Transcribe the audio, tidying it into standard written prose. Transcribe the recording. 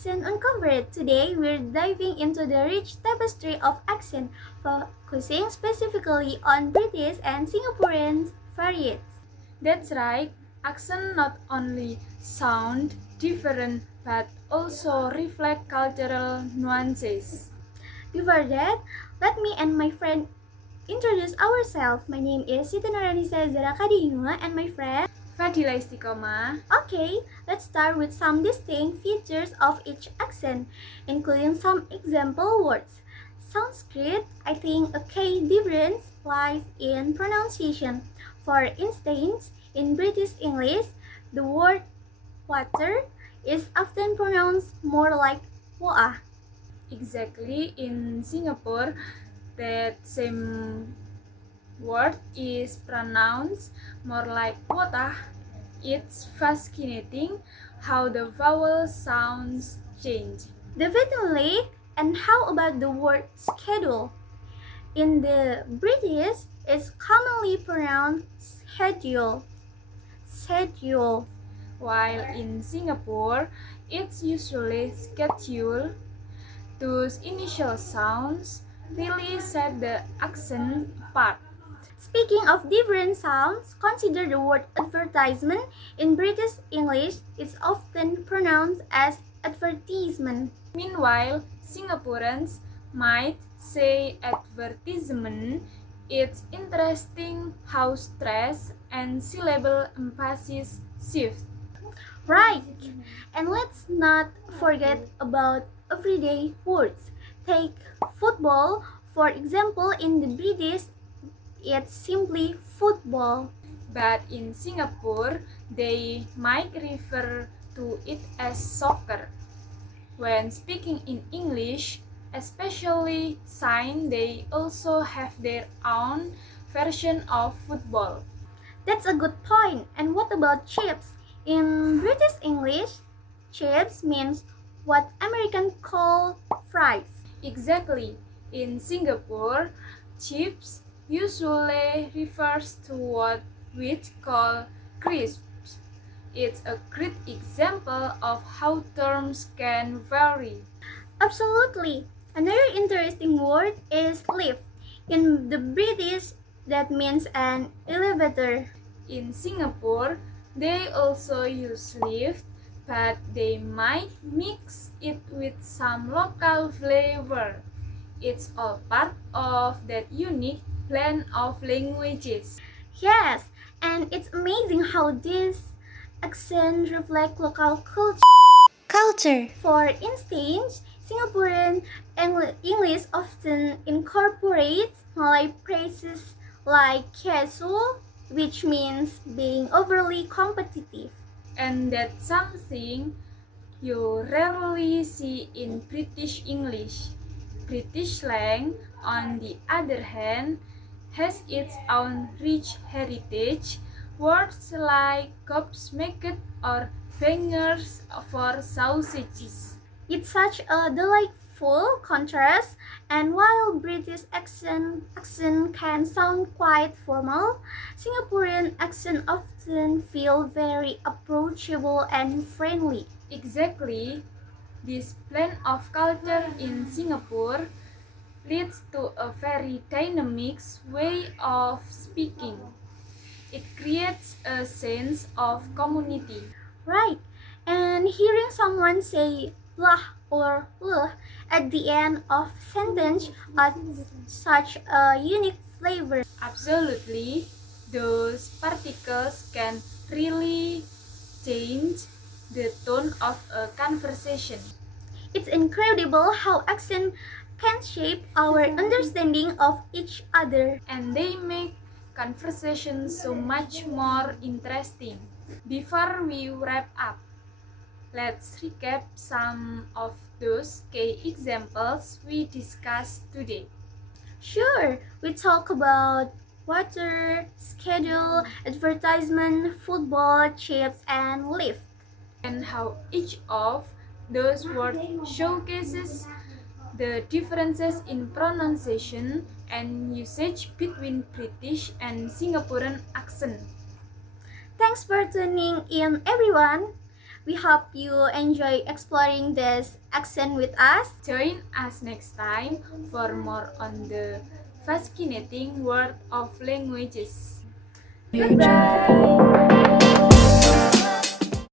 Accent Uncovered. Today, we're diving into the rich tapestry of accent, focusing specifically on British and Singaporean varieties. That's right, accent not only sound different but also reflect cultural nuances. Before that, let me and my friend introduce ourselves. My name is Siti Nurhanisa Zara Kadinua and my friend. Fadila Istiqomah. Okay, let's start with some distinct features of each accent, including some example words. Sanskrit, I think a key difference lies in pronunciation. For instance, in British English, the word water is often pronounced more like water. Exactly, in Singapore, that same word is pronounced more like water. It's fascinating how the vowel sounds change. Definitely. And how about the word schedule? In the British, it's commonly pronounced schedule. Schedule. While in Singapore, it's usually schedule. Those initial sounds really set the accent apart. Speaking of different sounds, consider the word advertisement. In British English, it's often pronounced as advertisement. Meanwhile, Singaporeans might say advertisement. It's interesting how stress and syllable emphasis shift. Right. And let's not forget about everyday words. Take football, for example, in the British, it's simply football. But in Singapore, they might refer to it as soccer. When speaking in English, especially sign, they also have their own version of football. That's a good point. And what about chips? In British English, chips means what Americans call fries. Exactly. In Singapore, chips usually refers to what we call crisps. It's a great example of how terms can vary. Absolutely. Another interesting word is lift. In the British, that means an elevator. In Singapore, they also use lift, but they might mix it with some local flavor. It's all part of that unique blend of languages. Yes, and it's amazing how these accents reflect local culture. For instance, Singaporean English often incorporates Malay phrases like casual, which means being overly competitive. And that's something you rarely see in British English. British slang, on the other hand, has its own rich heritage. Words like gobsmacked or bangers for sausages. It's such a delightful contrast, and while British accent can sound quite formal, Singaporean accent often feel very approachable and friendly. Exactly, this blend of culture in Singapore leads to a very dynamic way of speaking. It creates a sense of community. Right, and hearing someone say lah or leh at the end of sentence adds such a unique flavor. Absolutely, those particles can really change the tone of a conversation. It's incredible how accent can shape our understanding of each other. And they make conversations so much more interesting. Before we wrap up, let's recap some of those key examples we discussed today. Sure, we talk about water, schedule, advertisement, football, chips, and lift. And how each of those words showcases the differences in pronunciation and usage between British and Singaporean accent. Thanks for tuning in, everyone. We hope you enjoy exploring this accent with us. Join us next time for more on the fascinating world of languages. Goodbye!